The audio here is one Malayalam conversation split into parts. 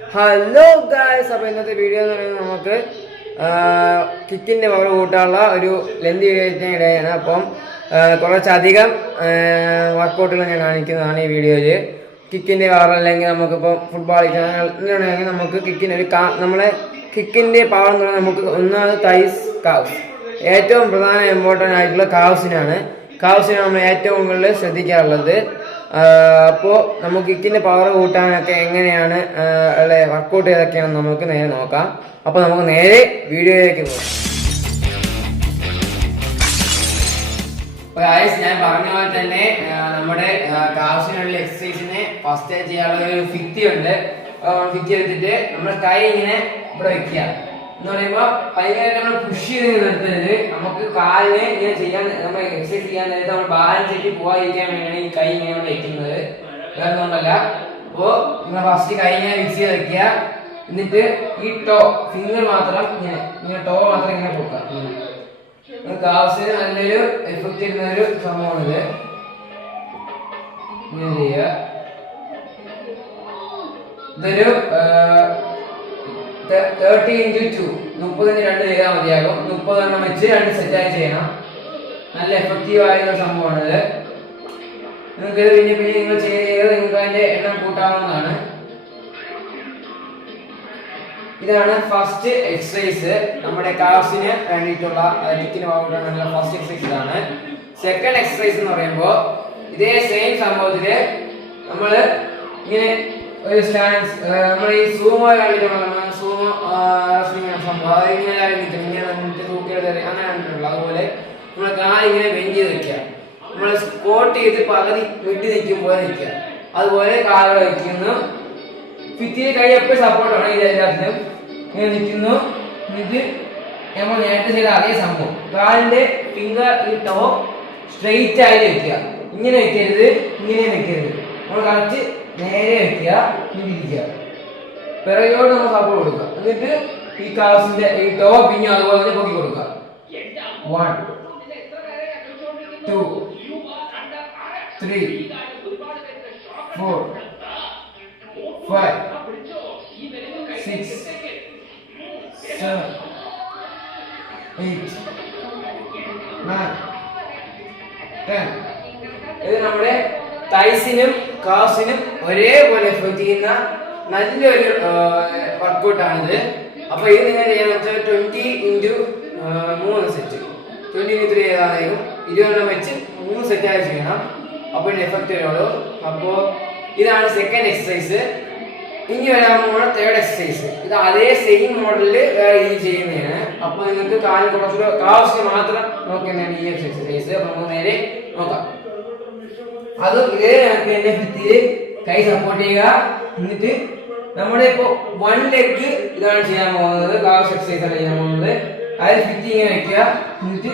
ഹലോ ഗായ്സ്, അപ്പോൾ ഇന്നത്തെ വീഡിയോ എന്ന് പറയുന്നത് നമുക്ക് കിക്കിൻ്റെ പവർ കൂട്ടാനുള്ള ഒരു ലെന്ത് വീഡിയോ ഇടയാണ്. അപ്പം കുറച്ചധികം വർക്കൗട്ടുകൾ ഞാൻ കാണിക്കുന്നതാണ് ഈ വീഡിയോയിൽ. കിക്കിൻ്റെ പവർ അല്ലെങ്കിൽ നമുക്കിപ്പോൾ ഫുട്ബോൾ കളിക്കണമെങ്കിൽ നമുക്ക് കിക്കിന് നമ്മളെ കിക്കിൻ്റെ പവർ എന്ന് പറഞ്ഞാൽ നമുക്ക് ഒന്നാമത് തൈസ് കാവ്സ്, ഏറ്റവും പ്രധാന ഇമ്പോർട്ടൻ്റ് ആയിട്ടുള്ള കാവ്സിനാണ് നമ്മൾ ഏറ്റവും കൂടുതൽ ശ്രദ്ധിക്കാറുള്ളത്. അപ്പോൾ നമുക്ക് കിക്കിൻ്റെ പവർ കൂട്ടാനൊക്കെ എങ്ങനെയാണ് അല്ലെ വർക്കൗട്ട് ചെയ്തൊക്കെയാണെന്ന് നമുക്ക് നേരെ നോക്കാം. അപ്പോൾ നമുക്ക് നേരെ വീഡിയോയിലേക്ക് പോകാം. ഞാൻ പറഞ്ഞ പോലെ തന്നെ നമ്മുടെ കാവ്സിനുള്ള എക്സസൈസിന് ഫസ്റ്റ് ചെയ്യാനുള്ള ഒരു ഫിത്തി ഉണ്ട്. ഫിത്തി എടുത്തിട്ട് നമ്മൾ കൈ ഇങ്ങനെ ഇവിടെ വെക്കുക എന്ന് പറയുമ്പോൾ ഭയങ്കര നമ്മൾ പുഷ് ചെയ്ത് നിർത്തരുത്. നമുക്ക് കാലിന് ഇങ്ങനെ ചെയ്യാൻ നമ്മൾ എക്സസൈസ് ചെയ്യാൻ നേരത്തെ നമ്മൾ ബാലൻസ് ചെയ്ത് പോകാതിരിക്കാൻ വേണ്ടിയാണ് ഈ കൈ ഇങ്ങനെ വെക്കുന്നത്, വേറെ ഒന്നുമല്ല. അപ്പോൾ നിങ്ങൾ ഫസ്റ്റ് കൈ ഇങ്ങനെ ഫിക്സ് ചെയ്ത് വെക്കുക. എന്നിട്ട് ഈ ഫിംഗർ മാത്രം ഇങ്ങനെ ടോ മാത്രം ഇങ്ങനെ കൊടുക്കുക. കാവ്സിന് നല്ലൊരു എഫക്റ്റ് ചെയ്യുന്ന ഒരു സംഭവമാണിത്. ഇങ്ങനെ ചെയ്യുക. ഇതൊരു 30x2 30-2 ചെയ്താൽ മതിയാകും. 30 എണ്ണം വെച്ച് 2 സെറ്റായി ചെയ്യണം. നല്ല എഫക്റ്റീവ് ആയിട്ടുള്ള സംഭവമാണിത്. നിങ്ങൾക്ക് ഇത് പിന്നെ നിങ്ങൾ ചെയ്ത് നിങ്ങൾക്ക് അതിന്റെ എണ്ണം കൂട്ടാവുന്നതാണ്. ഇതാണ് ഫസ്റ്റ് എക്സസൈസ്, നമ്മുടെ കാഫ്സിന് വേണ്ടിയിട്ടുള്ള കിക്കിന് വേണ്ടിയിട്ടുള്ള ഫസ്റ്റ് എക്സസൈസ് ഇതാണ്. സെക്കൻഡ് എക്സസൈസ് എന്ന് പറയുമ്പോൾ ഇതേ സെയിം സംഭവത്തില് നമ്മൾ ഇങ്ങനെ ഒരു സ്റ്റാൻസ്, നമ്മൾ ഈ സൂമോ കണ്ടിട്ടുള്ള സൂമോ സംഭവം ഇങ്ങനെ തൂക്കിയെടുത്ത് അങ്ങനെ കണ്ടിട്ടുള്ളൂ. അതുപോലെ നമ്മൾ കാലിങ്ങനെ ബെഞ്ച് ചെയ്ത് വെക്കുക. നമ്മൾ സ്ക്വാട്ട് ചെയ്ത് പകുതി വിട്ട് നിൽക്കുമ്പോൾ നിൽക്കുക. അതുപോലെ കാലുകൾ വയ്ക്കുന്നു. ഫിറ്റിയിൽ കൈ എപ്പോഴും സപ്പോർട്ടാണ്. ഇതെല്ലാത്തിനും ഇങ്ങനെ നിൽക്കുന്നു. എന്നിട്ട് നമ്മൾ നേരത്തെ ചെയ്ത അതേ സംഭവം, കാലിന്റെ ഫിംഗർ ഈ ടോ സ്ട്രെയിറ്റ് ആയി വെക്കുക. ഇങ്ങനെ വെക്കരുത്, ഇങ്ങനെ വെക്കരുത്. നമ്മൾ കറക്റ്റ് നേരെ വെക്കുക, ഇരിക്കുക. പിറകോട് നമ്മൾ സപ്പോർട്ട് കൊടുക്കുക. എന്നിട്ട് ഈ കാഫ്സിന്റെ ഈ ടോ പിന്നെ അതുപോലെ തന്നെ പൊക്കി കൊടുക്കുക. 1 2 3 4 5 6 7 8 9 10. ഇത് നമ്മുടെ തൈസിനും കാഫ്സിനും ഒരേപോലെ എഫക്ട് ചെയ്യുന്ന നല്ലൊരു വർക്കൗട്ടാണിത്. അപ്പൊ ഇത് നിങ്ങൾ ചെയ്യാന്ന് വെച്ചാൽ 20x3 സെറ്റ്, 20x3 ഏതാണെങ്കിലും 20 വെച്ച് 3 സെറ്റായി ചെയ്യണം. അപ്പോൾ ഇതിന് എഫക്ട് വരുള്ളൂ. അപ്പോൾ ഇതാണ് സെക്കൻഡ് എക്സസൈസ്. ഇനി വരാൻ പോകുന്ന തേർഡ് എക്സസൈസ്. ഇത് അതേ സെയിം മോഡലിൽ വേറെ രീതി ചെയ്യുന്നതാണ്. അപ്പൊ നിങ്ങൾക്ക് കാല് കുറച്ചുകൂടെ കാഫ്സിന് മാത്രം നോക്കുന്നതാണ് ഈ എക്സസൈസ്. അപ്പൊ നമുക്ക് നേരെ നോക്കാം. അതും ഇതേ കണക്ക് ഭിത്തിയിൽ കൈ സപ്പോർട്ട് ചെയ്യുക. എന്നിട്ട് നമ്മുടെ ഇപ്പോ 1 ലെഗ് ഇതാണ് ചെയ്യാൻ പോകുന്നത്, കാഫ്സ് എക്സസൈസ് ആണ് ചെയ്യാൻ പോകുന്നത്. അതിൽ ഫിറ്റ് ഇങ്ങനെ വെക്കുക. എന്നിട്ട്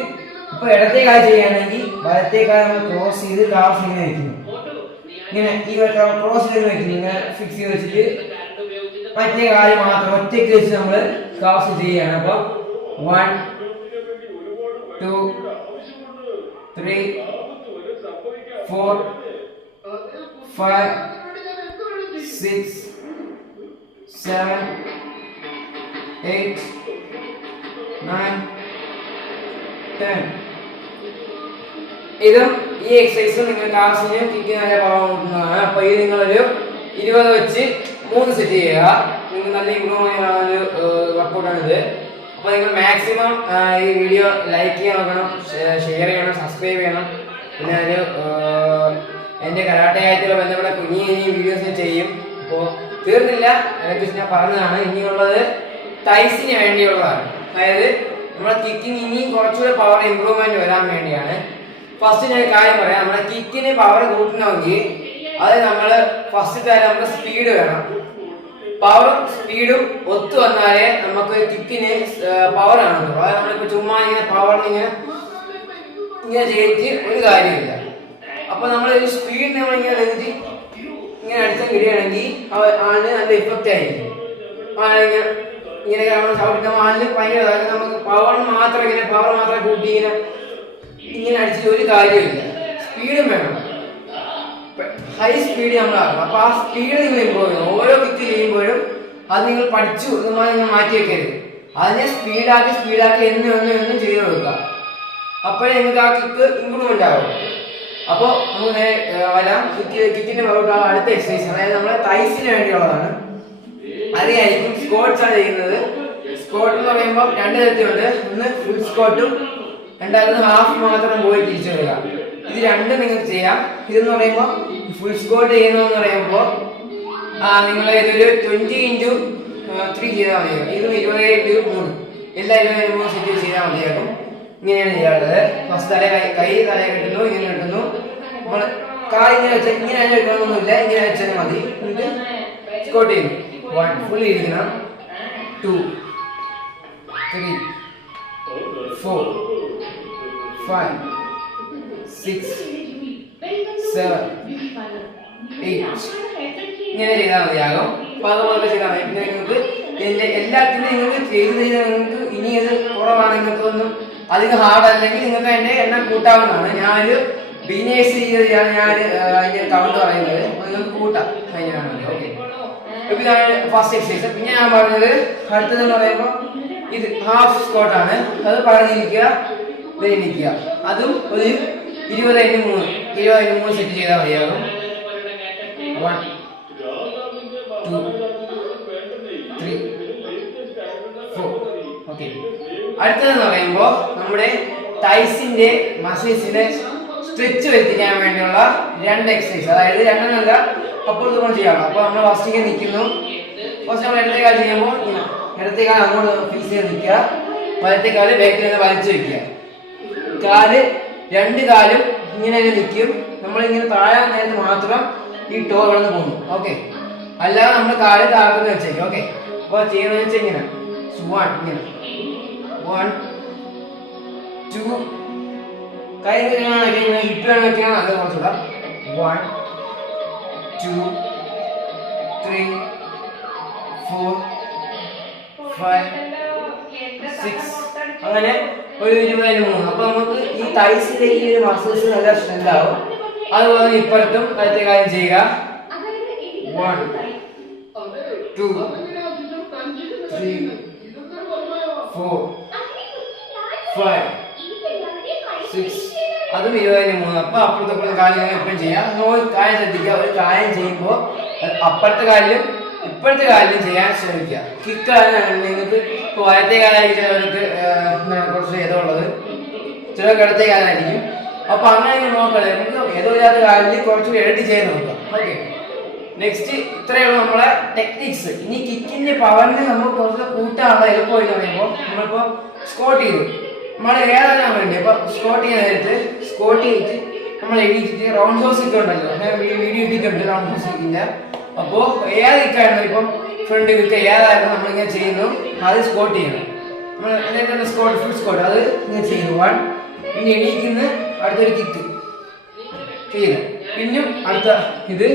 ഇപ്പൊ ഇടത്തെ കാൽ ചെയ്യുകയാണെങ്കിൽ വലത്തെ കാൽ നമ്മൾ ക്രോസ് ചെയ്ത് കാഫ്സ് ഇങ്ങനെ വെക്കുന്നു. ഇങ്ങനെ ഈ ക്രോസ് ചെയ്ത് വെക്കുന്നു, ഇങ്ങനെ ഫിക്സ് ചെയ്ത് വെച്ചിട്ട് മറ്റേ കാല് മാത്രം ഒറ്റയ്ക്ക് വെച്ച് നമ്മൾ കാഫ്സ് ചെയ്യുകയാണ്. അപ്പൊ 1 2 3 4 5 6 7 8 9 10. ഇതും ഈ എക്സസൈസും നിങ്ങൾ കാഫ്സിന് കിക്ക് നല്ല പവർ കൂട്ടുന്നതാണ്. അപ്പൊ ഇത് നിങ്ങളൊരു 20 വെച്ച് 3 സെറ്റ് ചെയ്യുക. നിങ്ങൾ നല്ല ഇമ്പ്രൂവ് ചെയ്യുന്ന ഒരു വർക്കൗട്ടാണിത്. അപ്പൊ നിങ്ങൾ മാക്സിമം ഈ വീഡിയോ ലൈക്ക് ചെയ്യാൻ നോക്കണം, ഷെയർ ചെയ്യണം, സബ്സ്ക്രൈബ് ചെയ്യണം. പിന്നെ ഒരു എൻ്റെ കരാട്ടയായിട്ടുള്ള ബന്ധപ്പെട്ട കുഞ്ഞി വീഡിയോസ് ചെയ്യും. അപ്പോൾ തീർന്നില്ല, അതിനെക്കുറിച്ച് ഞാൻ പറഞ്ഞതാണ്. ഇനിയുള്ളത് തൈസിന് വേണ്ടിയുള്ളതാണ്. അതായത് നമ്മുടെ കിക്കിന് ഇനിയും കുറച്ചുകൂടെ പവർ ഇമ്പ്രൂവ്മെന്റ് വരാൻ വേണ്ടിയാണ്. ഫസ്റ്റ് ഞാൻ കാര്യം പറയാം. നമ്മുടെ കിക്കിന് പവർ കൂട്ടണമെങ്കിൽ അത് നമ്മൾ ഫസ്റ്റ് കാര്യം നമുക്ക് സ്പീഡ് വേണം. പവറും സ്പീഡും ഒത്തു വന്നാലേ നമുക്ക് കിക്കിന് പവർ കാണത്തുള്ളൂ. അതായത് നമ്മളിപ്പോൾ ചുമ്മാ ഇങ്ങനെ പവറിന് ഇങ്ങനെ ചെയ്തിട്ട് ഒരു കാര്യമില്ല. അപ്പൊ നമ്മൾ ഒരു സ്പീഡ് നമ്മളിങ്ങനെ നെഞ്ചി ഇങ്ങനെ അടിച്ചാൽ കിട്ടുകയാണെങ്കിൽ ആളിന് നല്ല ഇഫക്റ്റ് ആയിരിക്കും. ഇങ്ങനെ നമ്മൾ ചവിട്ടുന്ന ആളിന് ഭയങ്കര നമുക്ക് പവർ മാത്രം കൂട്ടി ഇങ്ങനെ അടിച്ചിട്ട് ഒരു കാര്യമില്ല. സ്പീഡും വേണം, ഹൈ സ്പീഡ് നമ്മളാകും. അപ്പൊ ആ സ്പീഡ് നിങ്ങൾ ഇമ്പ്രൂവ് ചെയ്യണം. ഓരോ കിക്ക് ചെയ്യുമ്പോഴും അത് നിങ്ങൾ പഠിച്ചു എന്നാൽ നിങ്ങൾ മാറ്റി വെക്കരുത്. അതിനെ സ്പീഡാക്കി എന്നും ചെയ്ത് കൊടുക്കുക. അപ്പോഴേ നിങ്ങൾക്ക് ആ കിക്ക് ഇമ്പ്രൂവ്മെന്റ് ആവും. അപ്പോൾ നമുക്ക് വരാം കിക്കിന്റെ പുറകോട്ടുള്ള അടുത്ത എക്സസൈസ്. അതായത് നമ്മുടെ തൈസിന് വേണ്ടിയുള്ളതാണ്. അറിയായിരിക്കും സ്ക്വാട്ട്സ് ആണ് ചെയ്യുന്നത്. സ്ക്വാട്ട് എന്ന് പറയുമ്പോൾ രണ്ട് തരത്തിലുണ്ട്. ഒന്ന് ഫുൾ സ്ക്വാട്ടും രണ്ടാമത് ഹാഫ് മാത്രം പോയി തിരിച്ചു വരിക. ഇത് രണ്ടും നിങ്ങൾക്ക് ചെയ്യാം. ഇതെന്ന് പറയുമ്പോൾ ഫുൾ സ്ക്വാട്ട് ചെയ്യുന്നതെന്ന് പറയുമ്പോൾ നിങ്ങൾ ഇതൊരു 20x3 ചെയ്താൽ മതിയാകും. ഇത് 20x3 എല്ലാ 20x3 സെറ്റ് ചെയ്താൽ മതിയാകും. ഇങ്ങനെയാണ് ചെയ്യാറുള്ളത്. ഫസ്റ്റ് കൈ തലയെ കെട്ടുന്നു, ഇങ്ങനെ കെട്ടുന്നു. നമ്മൾ കാല് ഇങ്ങനെ വെച്ചാൽ ഇങ്ങനെ എടുക്കണമെന്നൊന്നുമില്ല, ഇങ്ങനെ വെച്ചാൽ മതി. എന്നിട്ട് സ്ക്വാട്ട് ചെയ്യുന്നു. 1 ഫുൾ ഇരിക്കണം. 2 3 4 5 6 7 8 ഇങ്ങനെ ചെയ്താൽ മതിയാകും. അപ്പൊ അതുപോലെ ചെയ്താൽ മതി. പിന്നെ നിങ്ങൾക്ക് എല്ലാത്തിനും നിങ്ങൾക്ക് ചെയ്ത് നിങ്ങൾക്ക് ഇനി അത് കുറവാണ്, നിങ്ങൾക്കൊന്നും അധികം ഹാർഡ് അല്ലെങ്കിൽ നിങ്ങൾക്ക് അതിന്റെ എണ്ണം കൂട്ടാവുന്നതാണ്. ഞാനൊരു ബിനേഴ്സ് ചെയ്താണ് ഞാൻ അതിന്റെ കൗണ്ട് പറയുന്നത്. നിങ്ങൾക്ക് കൂട്ടാം അതിനാണ്. ഓക്കെ, ഇതാണ് ഫസ്റ്റ് എക്സസൈസ്. പിന്നെ ഞാൻ പറഞ്ഞത് അടുത്തതെന്ന് പറയുമ്പോൾ ഇത് ഹാഫ് സ്ക്വാട്ട് ആണ്. അത് പറഞ്ഞിരിക്കുക, ഇരിക്കുക. അതും ഒരു 20x3 സെറ്റ് ചെയ്താൽ മതിയാകും. 1 2 3 4. ഓക്കെ, അടുത്തതെന്ന് പറയുമ്പോൾ നമ്മുടെ തൈസിന്റെ മസിൽസിനെ സ്ട്രെച്ച് വരുത്തിക്കാൻ വേണ്ടിയുള്ള 2 എക്സസൈസ്. അതായത് രണ്ടെന്നല്ല, അപ്പുറത്ത് കൊണ്ട് ചെയ്യാം. അപ്പോൾ നമ്മൾ ഫസ്റ്റ് നിൽക്കുന്നു. ഫസ്റ്റ് നമ്മൾ ഇടത്തെ കാലം ചെയ്യുമ്പോൾ ഇടത്തെ കാലം അങ്ങോട്ട് ഫിക്സ് ചെയ്ത് നിൽക്കുക, വലത്തെ കാല് ബാക്കിൽ നിന്ന് വലിച്ചു വെക്കുക. രണ്ട് കാലും ഇങ്ങനെ നിൽക്കും. നമ്മളിങ്ങനെ താഴെ നേരത്ത് മാത്രം ഈ ടോ കടന്ന് പോകുന്നു. ഓക്കെ, അല്ലാതെ നമ്മൾ കാല് താഴെ വെച്ചേക്കും. ഓക്കെ, അപ്പോൾ ചെയ്യുന്നത് വെച്ചാൽ ഇങ്ങനെ 1 ഇങ്ങനെ 1 2 കൈ ഹിപ്പിലാണ് വെക്കണം. അത് കുറച്ചുകൂടെ 1 2 3 4 5 6 അങ്ങനെ ഒരു 20x3. അപ്പൊ നമുക്ക് ഈ തൈസിന്റെ ഈ ഒരു മസിൽസ് നല്ല സ്ട്രെങ്ത് ആവും. അതുപോലെ ഇപ്പുറത്തും അടുത്ത കാര്യം ചെയ്യുക. 1 2 3 4 5 6 അതും 20x3. അപ്പൊ അപ്പുറത്തെ കാര്യം എപ്പോഴും ചെയ്യാം. ഒരു കാര്യം ശ്രദ്ധിക്കുക, ഒരു കാര്യം ചെയ്യുമ്പോൾ അപ്പുറത്തെ കാലിലും ഇപ്പോഴത്തെ കാലിലും ചെയ്യാൻ ശ്രമിക്കുക. കിക്കാണ് നിങ്ങൾക്ക് ഇപ്പോൾ വലത്തെ കാലായിരിക്കും ചിലവർക്ക് കുറച്ച് ഏതുള്ളത്, ചിലർക്ക് ഇടത്തെ കാലായിരിക്കും. അപ്പൊ അങ്ങനെ നോക്കരുത്. നമുക്ക് ഏതോ ഇല്ലാത്ത കാലിൽ കുറച്ചുകൂടി എഡിറ്റ് ചെയ്ത് നോക്കാം. ഓക്കെ, നെക്സ്റ്റ് ഇത്രയുള്ള നമ്മളെ ടെക്നിക്സ്. ഇനി കിക്കിന്റെ പവറിന് നമ്മൾ കുറച്ച് കൂട്ടാനുള്ള എളുപ്പമായി പറയുമ്പോൾ നമ്മളിപ്പോ സ്ക്വാട്ട് ചെയ്തു, നമ്മൾ ഏതാണ് വേണ്ടി. അപ്പൊ സ്ക്വാട്ട് ചെയ്യുന്ന നേരത്ത് സ്ക്വാട്ട് ചെയ്തിട്ട് നമ്മൾ എഴുതിയിട്ട് റൗണ്ട് ഹോസ് ഒക്കെ ഉണ്ടല്ലോ, വീഡിയോ ഇട്ടിട്ടുണ്ട് റൗണ്ട് ഹോസ് ഇല്ല. അപ്പോ ഏത് കിക്കായിരുന്നു, ഇപ്പം ഫ്രണ്ട് കിക്ക് ഏതായിരുന്നു നമ്മളിങ്ങനെ ചെയ്യുന്നു, അത് സ്ക്വാട്ട് ചെയ്യണം. നമ്മൾ എന്നിട്ട് സ്ക്വാട്ട് ഫുൾ സ്ക്വാട്ട് അത് ഇങ്ങനെ ചെയ്യുന്നു. 1 പിന്നെ എണീക്കുന്ന അടുത്തൊരു കിക്ക് ചെയ്യുന്നു. പിന്നും അടുത്ത ഇത്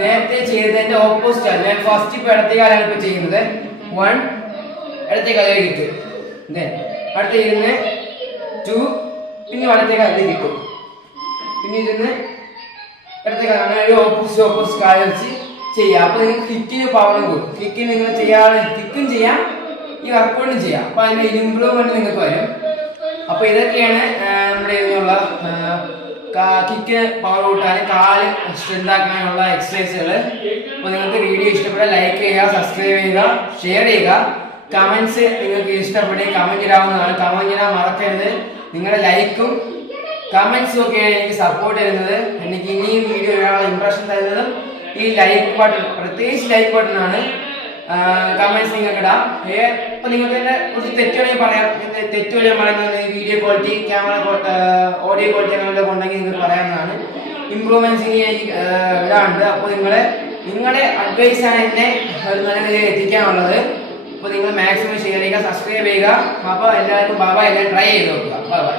നേരത്തെ ചെയ്തതിന്റെ ഓപ്പോസിറ്റ് ആണ്. ഞാൻ ഫസ്റ്റ് ഇപ്പൊ ഇടത്തെ കാലാണ് ഇപ്പൊ ചെയ്യുന്നത്. 1 ഇടത്തെ കാലേ കിക്ക്, അടുത്ത ഇരുന്ന് 2 പിന്നെ വലത്തെ കാലേ കിട്ടും, പിന്നെ ഇരുന്ന് ഇടത്തെ കാലം. അങ്ങനെ ഒരു ഓപ്പോസിറ്റ് കാലം വെച്ച് ചെയ്യാം. അപ്പൊ നിങ്ങൾക്ക് കിക്കിന് പവർ കൂടും. കിക്കിന് നിങ്ങൾ ചെയ്യാതെ കിക്കും ചെയ്യാം, ഈ വർക്കൗട്ടും ചെയ്യാം. അപ്പൊ അതിന്റെ ഇംപ്രൂവ്മെന്റ് നിങ്ങൾക്ക് വരും. അപ്പൊ ഇതൊക്കെയാണ് നമ്മുടെ ഇതിനുള്ള കിക്കിന് പവർ കൂട്ടാനും കാല് സ്ട്രെങ്ത് ആക്കാനുള്ള എക്സസൈസുകൾ. അപ്പൊ നിങ്ങൾക്ക് വീഡിയോ ഇഷ്ടപ്പെട്ടാൽ ലൈക്ക് ചെയ്യുക, സബ്സ്ക്രൈബ് ചെയ്യുക, ഷെയർ ചെയ്യുക. കമന്റ്സ് നിങ്ങൾക്ക് ഇഷ്ടപ്പെട്ടേ കമന്റ് ഇടാവുന്നതാണ്. കമന്റ് ഇടാൻ മറക്കരുത്. നിങ്ങളുടെ ലൈക്കും കമന്റ്സും ഒക്കെയാണ് എനിക്ക് സപ്പോർട്ട് തരുന്നത്. എനിക്ക് ഇനിയും വീഡിയോ ഇടാനുള്ള ഇംപ്രഷൻ തരുന്നതും ഈ ലൈക്ക് ബട്ടൺ, പ്രത്യേകിച്ച് ലൈക്ക് ബട്ടൺ ആണ്. കമന്റ്സ് നിങ്ങൾക്ക് ഇടാം. അപ്പൊ നിങ്ങൾക്ക് തന്നെ കുറച്ച് തെറ്റുകളെ പറയാം. തെറ്റുകളെ പറയുന്നത് video quality, camera audio quality അങ്ങനെ ഉണ്ടെങ്കിൽ നിങ്ങൾക്ക് പറയാവുന്നതാണ്. ഇംപ്രൂവ്മെന്റ്സ് ഇനി ഇടാറുണ്ട്. അപ്പോൾ നിങ്ങളുടെ അഡ്വൈസ് ആണ് എന്നെ ഒരു നല്ല നിലയിൽ എത്തിക്കാനുള്ളത്. അപ്പോൾ നിങ്ങൾ മാക്സിമം ഷെയർ ചെയ്യുക, സബ്സ്ക്രൈബ് ചെയ്യുക. അപ്പോൾ എല്ലാവർക്കും ബൈ ബൈ. എല്ലാം ട്രൈ ചെയ്ത് നോക്കുക. Bye bye.